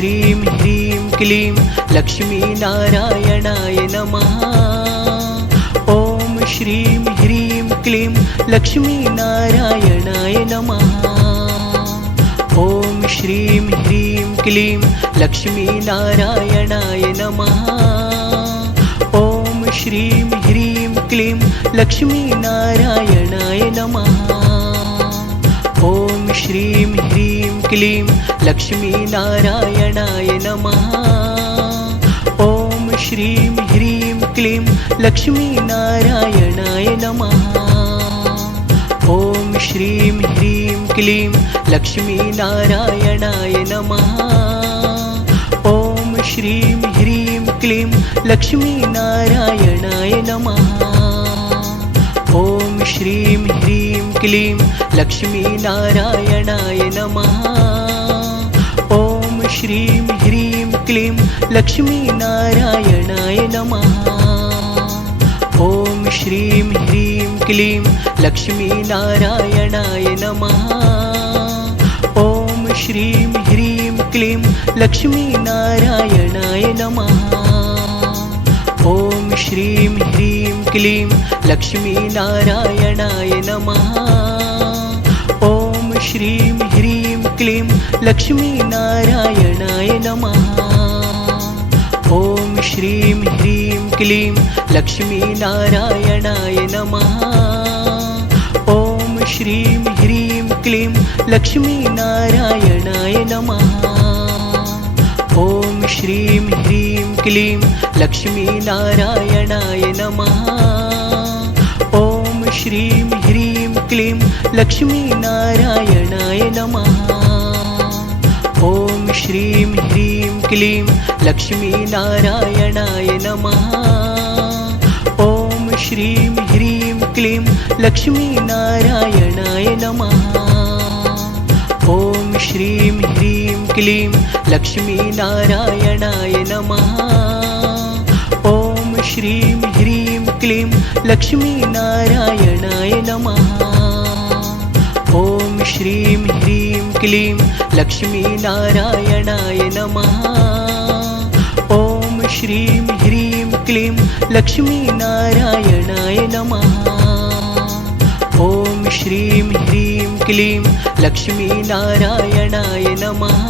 श्रीं ह्रीं क्लीं लक्ष्मीनारायणाय नमः। ॐ श्रीं ह्रीं क्लीं लक्ष्मीनारायणाय नमः। ॐ श्रीं ह्रीं क्लीं लक्ष्मीनारायणाय नमः। ॐ श्रीं ह्रीं क्लीं लक्ष्मीनारायणाय नमः। ॐ श्रीं ह्रीं क्लीं लक्ष्मीनारायणाय नमः। ॐ श्रीं ह्रीं क्लीं लक्ष्मीनारायणाय नमः। ॐ श्रीं ह्रीं क्लीं लक्ष्मीनारायणाय नमः। ॐ श्रीं ह्रीं क्लीं लक्ष्मीनारायणाय नमः। ॐ श्रीं ह्रीं क्लीं लक्ष्मीनारायणाय नमः। ॐ श्रीं ह्रीं क्लीं लक्ष्मीनारायणाय नमः। ॐ श्रीं ह्रीं क्लीं लक्ष्मीनारायणाय नमः। ॐ श्रीं ह्रीं क्लीं लक्ष्मीनारायणाय नमः। ॐ श्रीं ह्रीं क्लीं लक्ष्मीनारायणाय नमः। ॐ श्रीं ह्रीं क्लीं लक्ष्मीनारायणाय नमः। ॐ श्रीं ह्रीं क्लीं लक्ष्मीनारायणाय नमः। ॐ श्रीं ह्रीं क्लीं लक्ष्मीनारायणाय नमः। ॐ श्रीं ह्रीं क्लीं लक्ष्मीनारायणाय नमः। ॐ श्रीं ह्रीं क्लीं लक्ष्मीनारायणाय नमः। ॐ श्रीं ह्रीं क्लीं लक्ष्मीनारायणाय नमः। ॐ श्रीं ह्रीं क्लीं लक्ष्मीनारायणाय नमः। ॐ श्रीं ह्रीं क्लीं लक्ष्मीनारायणाय नमः। ॐ श्रीं ह्रीं क्लीं लक्ष्मीनारायणाय नमः। ॐ श्रीं ह्रीं क्लीं लक्ष्मीनारायणाय नमः। ॐ श्रीं ह्रीं क्लीं लक्ष्मीनारायणाय नमः। ॐ श्रीं ह्रीं क्लीं लक्ष्मीनारायणाय नमः।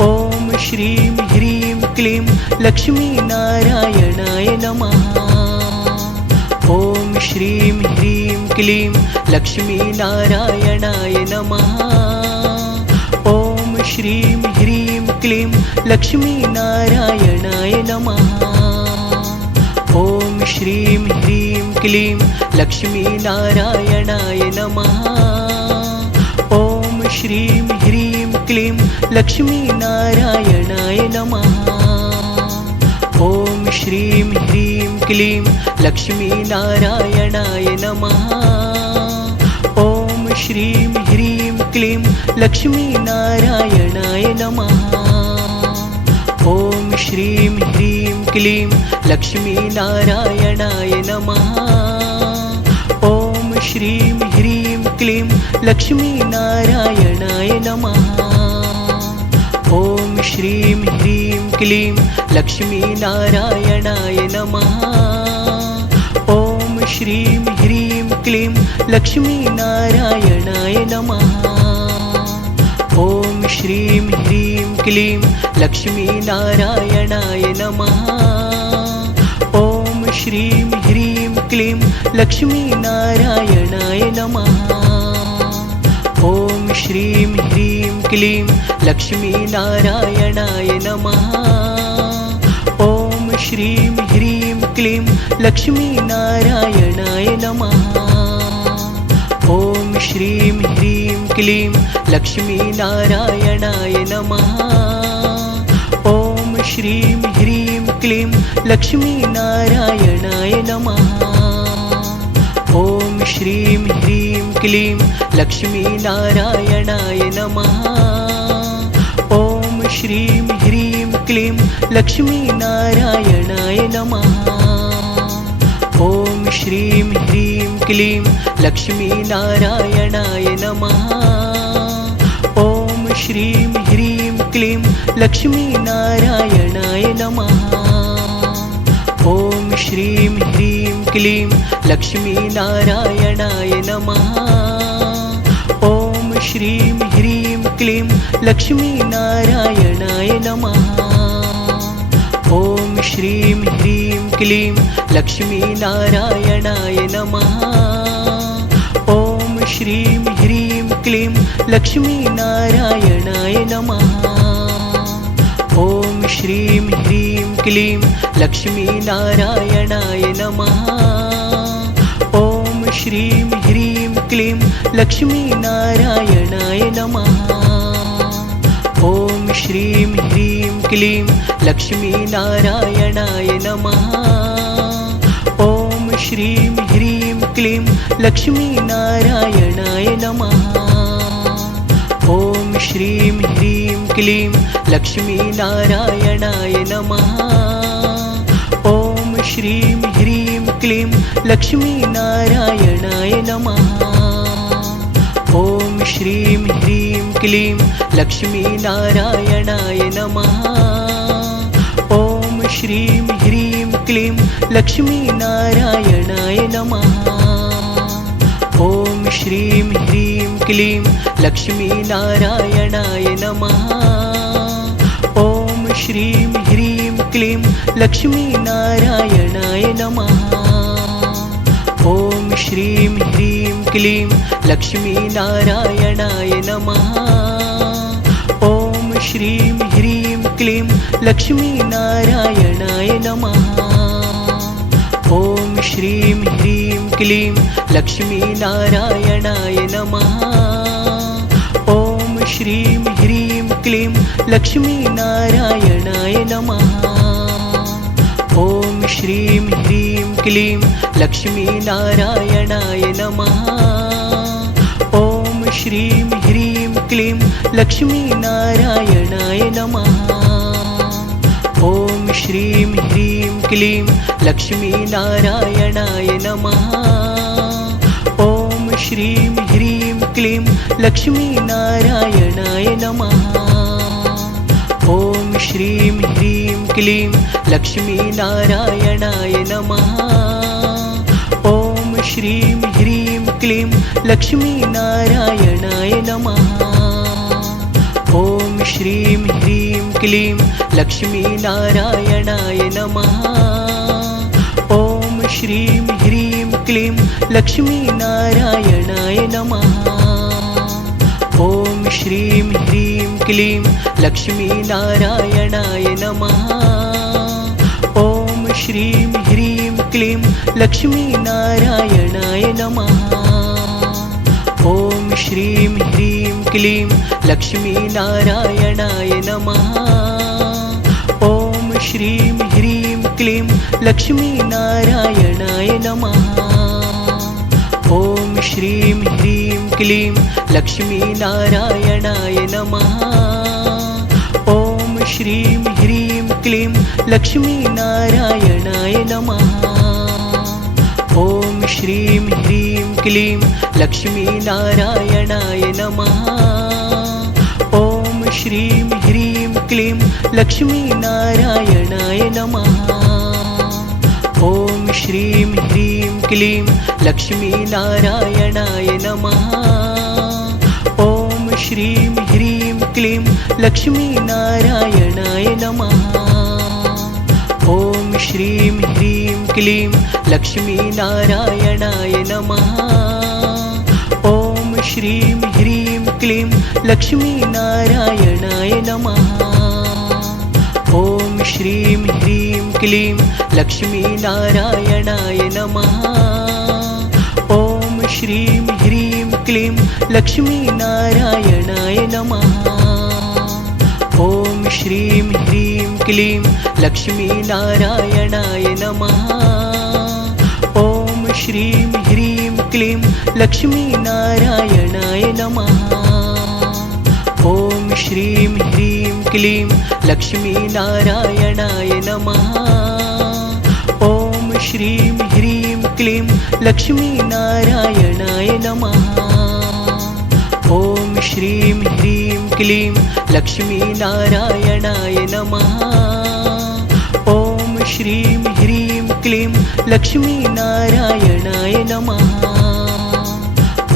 ॐ श्रीं ह्रीं क्लीं लक्ष्मीनारायणाय नमः। ॐ श्रीं ह्रीं क्लीं लक्ष्मीनारायणाय नमः। ॐ श्रीं ह्रीं क्लीं लक्ष्मीनारायणाय नमः। ॐ श्रीं ह्रीं क्लीं लक्ष्मीनारायणाय नमः। ॐ श्रीं ह्रीं क्लीं लक्ष्मीनारायणाय नमः। ॐ श्रीं ह्रीं क्लीं लक्ष्मीनारायणाय नमः। ॐ श्रीं ह्रीं क्लीं लक्ष्मीनारायणाय नमः। ॐ श्रीं ह्रीं क्लीं लक्ष्मीनारायणाय नमः। ॐ श्रीं ह्रीं क्लीं लक्ष्मीनारायणाय नमः। ॐ श्रीं ह्रीं क्लीं लक्ष्मीनारायणाय नमः। ॐ श्रीं ह्रीं क्लीं लक्ष्मीनारायणाय नमः। ॐ श्रीं ह्रीं क्लीं लक्ष्मीनारायणाय नमः। ॐ श्रीं ह्रीं क्लीं लक्ष्मीनारायणाय नमः। ॐ श्रीं ह्रीं क्लीं लक्ष्मीनारायणाय नमः। ॐ श्रीं ह्रीं क्लीं लक्ष्मीनारायणाय नमः। ॐ श्रीं ह्रीं क्लीं लक्ष्मीनारायणाय नमः। ॐ श्रीं ह्रीं क्लीं लक्ष्मीनारायणाय नमः। ॐ श्रीं ह्रीं क्लीं लक्ष्मीनारायणाय नमः। ॐ श्रीं ह्रीं क्लीं लक्ष्मीनारायणाय नमः। ॐ श्रीं ह्रीं क्लीं लक्ष्मीनारायणाय नमः। ॐ श्रीं ह्रीं क्लीं क्लीं लक्ष्मीनारायणाय नमः। ॐ श्रीं ह्रीं क्लीं लक्ष्मीनारायणाय नमः। ॐ श्रीं ह्रीं क्लीं लक्ष्मीनारायणाय नमः। ॐ श्रीं ह्रीं क्लीं लक्ष्मीनारायणाय नमः। ॐ श्रीं ह्रीं क्लीं लक्ष्मीनारायणाय नमः। ॐ श्रीं ह्रीं क्लीं लक्ष्मीनारायणाय नमः। ॐ श्रीं ह्रीं क्लीं लक्ष्मीनारायणाय नमः। ॐ श्रीं ह्रीं क्लीं लक्ष्मीनारायणाय नमः। ॐ श्रीं ह्रीं क्लीं लक्ष्मीनारायणाय नमः। ॐ श्रीं ह्रीं क्लीं लक्ष्मीनारायणाय नमः। ॐ श्रीं ह्रीं क्लीं लक्ष्मीनारायणाय नमः। ॐ श्रीं ह्रीं क्लीं लक्ष्मीनारायणाय नमः। ॐ श्रीं ह्रीं क्लीं लक्ष्मीनारायणाय नमः। ॐ श्रीं ह्रीं क्लीं लक्ष्मीनारायणाय नमः। ॐ श्रीं ह्रीं क्लीं लक्ष्मीनारायणाय नमः। ॐ श्रीं ह्रीं क्लीं लक्ष्मीनारायणाय नमः। ॐ श्रीं ह्रीं क्लीं लक्ष्मीनारायणाय नमः। ॐ श्रीं ह्रीं क्लीं लक्ष्मीनारायणाय नमः। ॐ श्रीं ह्रीं क्लीं लक्ष्मीनारायणाय नमः। ॐ श्रीं ह्रीं क्लीं लक्ष्मीनारायणाय नमः। ॐ श्रीं ह्रीं क्लीं लक्ष्मीनारायणाय नमः। ॐ श्रीं ह्रीं क्लीं लक्ष्मीनारायणाय नमः। ॐ श्रीं ह्रीं क्लीं लक्ष्मीनारायणाय नमः। ॐ श्रीं ह्रीं क्लीं लक्ष्मीनारायणाय नमः। ॐ श्रीं ह्रीं क्लीं लक्ष्मीनारायणाय नमः। ॐ श्रीं ह्रीं क्लीं लक्ष्मीनारायणाय नमः। ॐ श्रीं ह्रीं क्लीं लक्ष्मीनारायणाय नमः। ॐ श्रीं ह्रीं क्लीं लक्ष्मीनारायणाय नमः। ॐ श्रीं ह्रीं क्लीं लक्ष्मीनारायणाय नमः। ॐ श्रीं ह्रीं क्लीं लक्ष्मीनारायणाय नमः। ॐ श्रीं ह्रीं क्लीं लक्ष्मीनारायणाय नमः। ॐ श्रीं ह्रीं क्लीं लक्ष्मीनारायणाय नमः। ॐ श्रीं ह्रीं क्लीं लक्ष्मीनारायणाय नमः। ॐ श्रीं ह्रीं क्लीं लक्ष्मीनारायणाय नमः। ॐ श्रीं ह्रीं क्लीं लक्ष्मीनारायणाय नमः। ॐ श्रीं ह्रीं क्लीं लक्ष्मीनारायणाय नमः। ॐ श्रीं ह्रीं क्लीं लक्ष्मीनारायणाय नमः। ॐ श्रीं ह्रीं क्लीं लक्ष्मीनारायणाय नमः। ॐ श्रीं ह्रीं क्लीं लक्ष्मीनारायणाय नमः। ॐ श्रीं ह्रीं क्लीं लक्ष्मीनारायणाय नमः। ॐ श्रीं ह्रीं क्लीं लक्ष्मीनारायणाय नमः। ॐ श्रीं ह्रीं क्लीं लक्ष्मीनारायणाय नमः। ॐ श्रीं ह्रीं क्लीं लक्ष्मीनारायणाय नमः। ॐ श्रीं ह्रीं क्लीं लक्ष्मीनारायणाय नमः। ॐ श्रीं ह्रीं क्लीं लक्ष्मीनारायणाय नमः। ॐ श्रीं ह्रीं क्लीं लक्ष्मीनारायणाय नमः। ॐ श्रीं ह्रीं क्लीं लक्ष्मीनारायणाय नमः।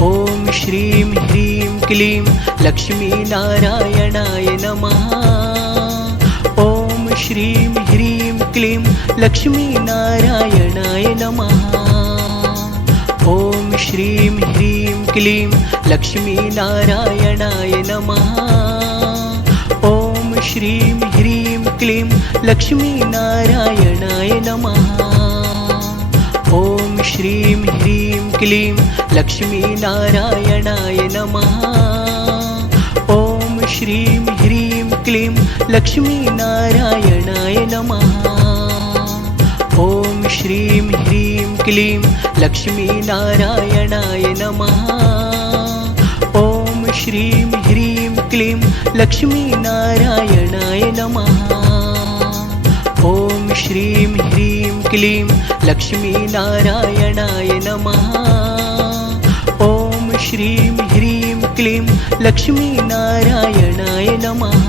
ॐ श्रीं ह्रीं क्लीं लक्ष्मीनारायणाय नमः। ॐ श्रीं ह्रीं क्लीं लक्ष्मीनारायणाय नमः। ॐ श्रीं ह्रीं क्लीं लक्ष्मीनारायणाय नमः। ॐ श्रीं ह्रीं क्लीं लक्ष्मीनारायणाय नमः। ॐ श्रीं ह्रीं क्लीं लक्ष्मीनारायणाय नमः। ॐ श्रीं ह्रीं क्लीं लक्ष्मीनारायणाय नमः। ॐ श्रीं ह्रीं क्लीं लक्ष्मीनारायणाय नमः। ॐ श्रीं ह्रीं क्लीं लक्ष्मीनारायणाय नमः। ॐ श्रीं ह्रीं क्लीं लक्ष्मीनारायणाय नमः। ॐ श्रीं ह्रीं क्लीं लक्ष्मीनारायणाय नमः।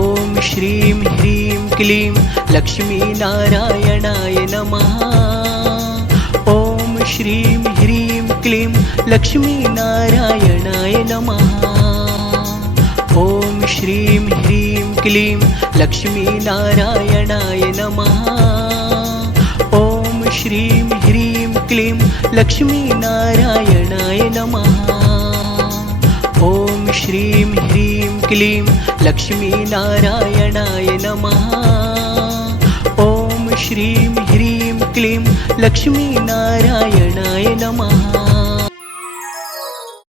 ॐ श्रीं ह्रीं क्लीं लक्ष्मीनारायणाय नमः। ॐ श्रीं ह्रीं क्लीं लक्ष्मीनारायणाय नमः। ॐ श्रीं ह्रीं क्लीं लक्ष्मीनारायणाय नमः। ॐ श्रीं ह्रीं क्लीं लक्ष्मीनारायणाय नमः। ॐ श्रीं ह्रीं क्लीं लक्ष्मीनारायणाय नमः। ॐ श्रीं ह्रीं क्लीं लक्ष्मीनारायणाय नमः।